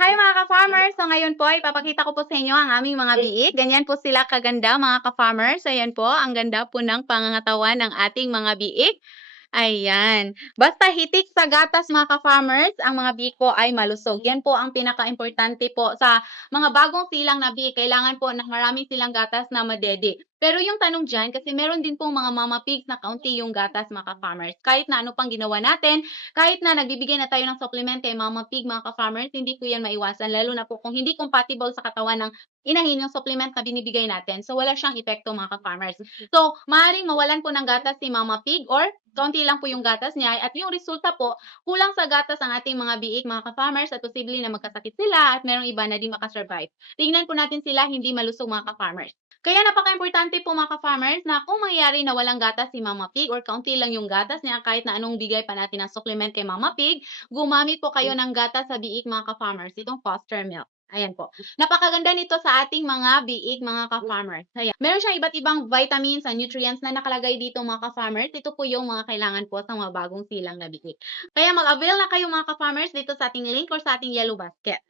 Hi mga ka-farmers! So ngayon po ipapakita ko po sa inyo ang aming mga biik. Ganyan po sila kaganda mga ka-farmers. Ayan po, ang ganda po ng pangangatawan ng ating mga biik. Ayan. Basta hitik sa gatas mga ka-farmers, ang mga biik po ay malusog. Yan po ang pinaka-importante po sa mga bagong silang na biik. Kailangan po na marami silang gatas na madede. Pero yung tanong dyan, kasi meron din pong mga mama pigs na kaunti yung gatas mga ka-farmers. Kahit na ano pang ginawa natin, kahit na nagbibigay na tayo ng supplement kay mama pig mga ka-farmers, hindi po yan maiwasan. Lalo na po kung hindi compatible sa katawan ng inahin yung supplement na binibigay natin. So wala siyang epekto mga ka-farmers. So maaaring mawalan po ng gatas si mama pig or konti lang po yung gatas niya at yung resulta po, kulang sa gatas ang ating mga biik mga ka-farmers at posible na magkasakit sila at merong iba na di makasurvive. Tingnan po natin sila hindi malusog mga ka-farmers. Kaya napaka-importante po mga ka-farmers na kung mangyayari na walang gatas si Mama Pig or kaunti lang yung gatas niya kahit na anong bigay pa natin ng supplement kay Mama Pig, gumamit po kayo ng gatas sa biik mga ka-farmers, itong foster milk. Ayan po. Napakaganda nito sa ating mga biik mga ka-farmers. Ayan. Meron siyang iba't ibang vitamins and nutrients na nakalagay dito mga ka-farmers. Ito po yung mga kailangan po sa mga bagong silang na biik. Kaya mag-avail na kayo mga ka-farmers dito sa ating link or sa ating yellow basket.